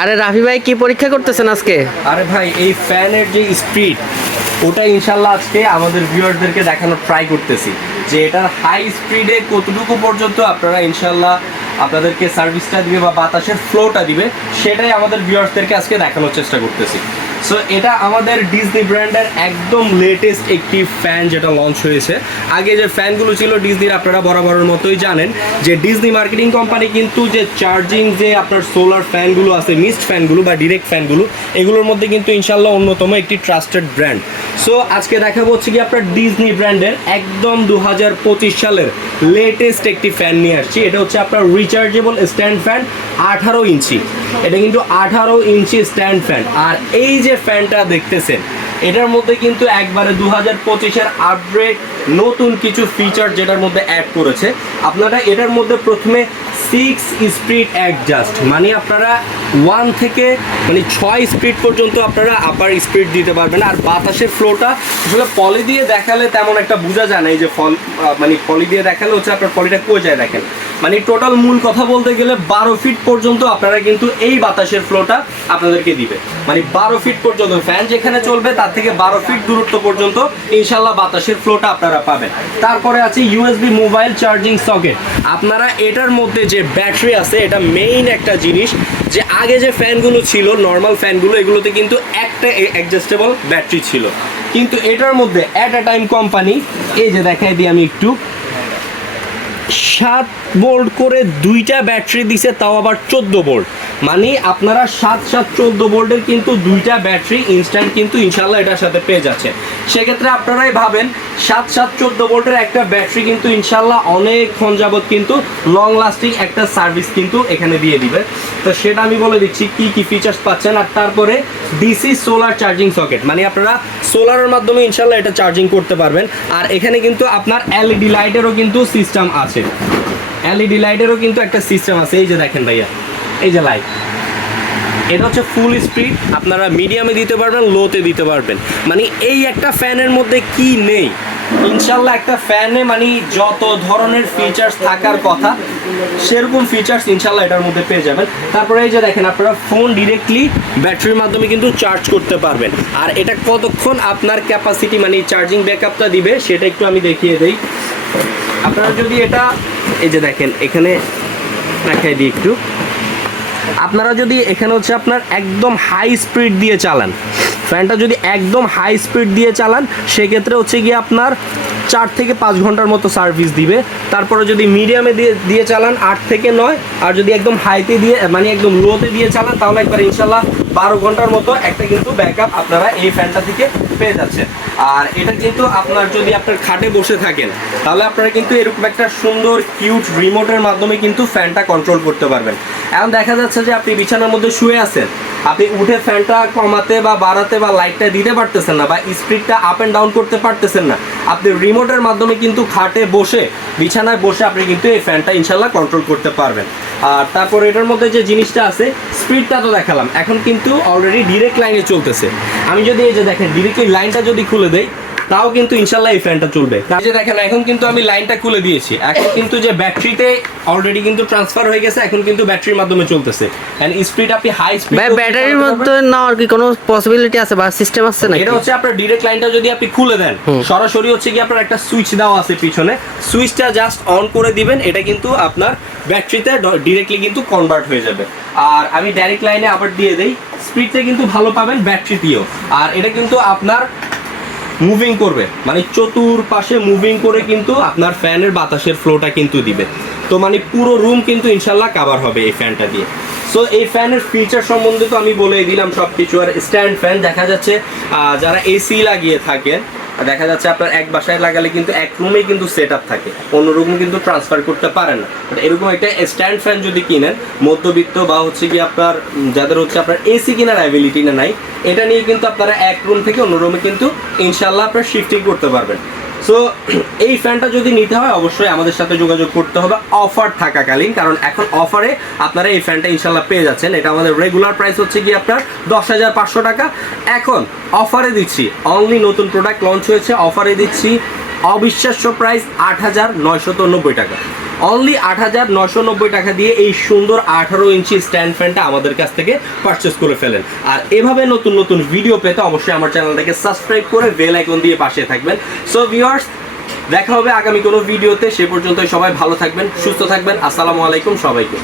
আরে রাফি ভাই, কি পরীক্ষা করতেছেন আজকে? আরে ভাই, এই ফ্যানের যে স্পিড ওটা ইনশাল্লাহ আজকে আমাদের ভিউয়ারদেরকে দেখানোর ট্রাই করতেছি। যে এটার হাই স্পিডে কতটুকু পর্যন্ত আপনারা ইনশাল্লাহ আপনাদেরকে সার্ভিসটা দিবে বা বাতাসের ফ্লোটা দিবে, সেটাই আমাদের ভিউয়ার্সদেরকে আজকে দেখানোর চেষ্টা করতেছি। সো এটা আমাদের ডিজনি ব্র্যান্ডের একদম লেটেস্ট একটি ফ্যান যেটা লঞ্চ হয়েছে। আগে যে ফ্যানগুলো ছিল ডিজনির আপনারা বরাবরের মতোই জানেন যে ডিজনি মার্কেটিং কোম্পানি কিন্তু যে চার্জিং যে আপনার সোলার ফ্যানগুলো আছে মিস্ট ফ্যানগুলো বা ডিরেক্ট ফ্যানগুলো এগুলোর মধ্যে কিন্তু ইনশাল্লাহ অন্যতম একটি ট্রাস্টেড ব্র্যান্ড সো আজকে দেখাবো হচ্ছে কি আপনার ডিজনি ব্র্যান্ডের একদম দু হাজার পঁচিশ সালের লেটেস্ট একটি ফ্যান নিয়ে আসছি। এটা হচ্ছে আপনার রিচার্জেবল স্ট্যান্ড ফ্যান আঠারো ইঞ্চি। এটা কিন্তু আঠারো ইঞ্চি স্ট্যান্ড ফ্যান আর এই যে ফ্যানটা দেখতেছেন, এটার মধ্যে কিন্তু একবারে দু হাজার পঁচিশের আপগ্রেড নতুন কিছু ফিচার যেটার মধ্যে অ্যাড করেছে। আপনারা এটার মধ্যে প্রথমে সিক্স স্পিড অ্যাডজাস্ট মানে আপনারা ওয়ান থেকে মানে ছয় স্পিড পর্যন্ত আপনারা আপার স্পিড দিতে পারবেন। আর বাতাসের ফ্লোটা আসলে পলি দিয়ে দেখালে তেমন একটা বোঝা যায় না, এই যে ফল মানে পলি দিয়ে দেখালে হচ্ছে আপনার পলিটা কই যায় দেখেন। মানে টোটাল মূল কথা বলতে গেলে বারো ফিট পর্যন্ত আপনারা কিন্তু এই বাতাসের ফ্লোটা আপনাদেরকে দিবে। মানে বারো ফিট পর্যন্ত ফ্যান যেখানে চলবে তার থেকে বারো ফিট দূরত্ব পর্যন্ত ইনশাল্লাহ বাতাসের ফ্লোটা আপনারা পাবেন। তারপরে আছে ইউএসবি মোবাইল চার্জিং সকেট আপনারা এটার মধ্যে যে ব্যাটারি আছে, এটা মেইন একটা জিনিস যে আগে যে ফ্যানগুলো ছিল নর্মাল ফ্যানগুলো, এগুলোতে কিন্তু একটা অ্যাডজাস্টেবল ব্যাটারি ছিল। কিন্তু এটার মধ্যে অ্যাট আ টাইম কোম্পানি এই যে দেখাই দিই আমি একটু, সাত বোল্ট করে দুইটা ব্যাটারি দিছে, তাও আবার চোদ্দ বোল্ট মানে আপনারা সাত সাত চোদ্দ বোল্টের কিন্তু দুইটা ব্যাটারি ইনস্ট্যান্ট কিন্তু ইনশাল্লাহ এটার সাথে পেয়ে যাচ্ছে সেক্ষেত্রে আপনারাই ভাবেন, সাত সাত চোদ্দ বোল্টের একটা ব্যাটারি কিন্তু ইনশাল্লাহ অনেকক্ষণ যাবৎ কিন্তু লং লাস্টিং একটা সার্ভিস কিন্তু এখানে দিয়ে দিবে। তো সেটা আমি বলে দিচ্ছি, কি কি ফিচার্স পাচ্ছেন আর তারপরে ডিসি সোলার চার্জিং সকেট মানে আপনারা সোলারের মাধ্যমে ইনশাল্লাহ এটা চার্জিং করতে পারবেন। আর এখানে কিন্তু আপনার এলইডি লাইটেরও কিন্তু সিস্টেম আছে। এলইডি লাইটেরও কিন্তু একটা সিস্টেম আছে, এই যে দেখেন ভাইয়া। এই যে লাইট এটা হচ্ছে ফুল স্পিড আপনারা মিডিয়ামে দিতে পারবেন লোতে দিতে পারবেন। মানে এই একটা ফ্যানের মধ্যে কি নেই? ইনশাল্লাহ একটা ফ্যানে মানে যত ধরনের ফিচার্স থাকার কথা, সেরকম ফিচার্স ইনশাল্লাহ এটার মধ্যে পেয়ে যাবেন। তারপরে এই যে দেখেন, আপনারা ফোন ডিরেক্টলি ব্যাটারির মাধ্যমে কিন্তু চার্জ করতে পারবেন। আর এটা কতক্ষণ আপনার ক্যাপাসিটি মানে চার্জিং ব্যাকআপটা দিবে, সেটা একটু আমি দেখিয়ে দেই। আপনারা যদি এটা, এই যে দেখেন, এখানে দেখাই দিই একটু। আপনারা যদি এখানে হচ্ছে আপনার একদম হাই স্পিড দিয়ে চালান। ফ্যানটা যদি একদম হাই স্পিড দিয়ে চালান, সেক্ষেত্রে হচ্ছে গিয়ে আপনার চার থেকে পাঁচ ঘণ্টার মতো সার্ভিস দিবে। তারপরে যদি মিডিয়ামে দিয়ে দিয়ে চালান, আট থেকে নয়, আর যদি একদম হাইতে দিয়ে মানে একদম লোতে দিয়ে চালান, তাহলে একবার ইনশাল্লাহ বারো ঘণ্টার মতো একটা কিন্তু ব্যাকআপ আপনারা এই ফ্যানটা থেকে পেয়ে যাচ্ছেন। আর এটা কিন্তু আপনার যদি আপনার খাটে বসে থাকেন, তাহলে আপনারা কিন্তু এরকম একটা সুন্দর কিউট রিমোটের মাধ্যমে কিন্তু ফ্যানটা কন্ট্রোল করতে পারবেন। এখন দেখা যাচ্ছে যে আপনি বিছানার মধ্যে শুয়ে আছেন আপনি উঠে ফ্যানটা কমাতে বা বাড়াতে বা লাইটটা দিতে পারতেছেন না বা স্পিডটা আপ অ্যান্ড ডাউন করতে পারতেছেন না, আপনি রিমোটের মাধ্যমে কিন্তু খাটে বসে, বিছানায় বসে আপনি কিন্তু এই ফ্যানটা ইনশাল্লাহ কন্ট্রোল করতে পারবেন। আর তারপর এটার মধ্যে যে জিনিসটা আছে স্পিডটা তো দেখালাম, এখন কিন্তু অলরেডি ডিরেক্ট লাইনে চলতেছে। আমি যদি এই যে দেখেন ডিরেক্টলি লাইনটা যদি খুলে দেই তাও কিন্তু ইনশাল্লাহ এই ফ্যানটা চলবে। এই যে দেখেন এখন কিন্তু আমি লাইনটা খুলে দিয়েছি। এখন কিন্তু যে ব্যাটারিতে অলরেডি কিন্তু ট্রান্সফার হয়ে গেছে এখন কিন্তু ব্যাটারির মাধ্যমে চলতেছে। এন্ড স্পিড আপনি হাই স্পিড ভাই ব্যাটারির মধ্যে না আর কি কোনো পসিবিলিটি আছে বা সিস্টেম আছে নাকি? এটা হচ্ছে আপনার ডিরেক্ট লাইনটা যদি আপনি খুলে দেন সরাসরি হচ্ছে কি আপনার একটা সুইচ দেওয়া আছে পিছনে। সুইচটা জাস্ট অন করে দিবেন এটা কিন্তু আপনার ব্যাটারিতে ডিরেক্টলি কিন্তু কনভার্ট হয়ে যাবে। আর আমি ডাইরেক্ট লাইনে আবার দিয়ে দেই স্পিডটা কিন্তু ভালো পাবেন ব্যাটারিতেও আর এটা কিন্তু আপনার মুভিং করবে। মানে চতুর পাশে মুভিং করে কিন্তু আপনার ফ্যানের বাতাসের ফ্লোটা কিন্তু দিবে। তো মানে পুরো রুম কিন্তু ইনশাল্লাহ কাভার হবে এই ফ্যানটা দিয়ে। সো এই ফ্যানের ফিচার সম্বন্ধে তো আমি বলে দিলাম সব কিছু আর স্ট্যান্ড ফ্যান দেখা যাচ্ছে যারা এসি লাগিয়ে থাকেন দেখা যাচ্ছে আপনার এক বাসায় লাগালে কিন্তু এক রুমেই কিন্তু সেট আপ থাকে। অন্য রুম কিন্তু ট্রান্সফার করতে পারে না। বাট এরকম একটা স্ট্যান্ড ফ্যান যদি কিনেন, মধ্যবিত্ত বা হচ্ছে কি আপনার যাদের হচ্ছে আপনার এসি কেনার অ্যাবিলিটি না নাই, এটা নিয়ে কিন্তু আপনারা এক রুম থেকে অন্য রুমে কিন্তু ইনশাল্লাহ আপনার শিফটিং করতে পারবেন। সো এই ফ্যানটা যদি নিতে হয়, অবশ্যই আমাদের সাথে যোগাযোগ করতে হবে অফার থাকাকালীন। কারণ এখন অফারে আপনারা এই ফ্যানটা ইনশাল্লাহ পেয়ে যাচ্ছেন। এটা আমাদের রেগুলার প্রাইস হচ্ছে কি আপনার দশ হাজার পাঁচশো টাকা। এখন অফারে দিচ্ছি। অনলি নতুন প্রোডাক্ট লঞ্চ হয়েছে। অফারে দিচ্ছি অবিশ্বাস্য প্রাইস আট হাজার নয়শত নব্বই টাকা। অনলি আট হাজার নব্বই টাকা দিয়ে এই সুন্দর আঠারো ইঞ্চি স্ট্যান্ড ফ্যানটা আমাদের কাছ থেকে পারচেস করে ফেলেন। আর এভাবে নতুন নতুন ভিডিও পেতে অবশ্যই আমার চ্যানেলটাকে সাবস্ক্রাইব করে বেল আইকন দিয়ে পাশে থাকবেন। সো ভিউয়ার্স দেখা হবে আগামী কোনো ভিডিওতে সে পর্যন্ত সবাই ভালো থাকবেন, সুস্থ থাকবেন। আসসালামু আলাইকুম সবাইকে।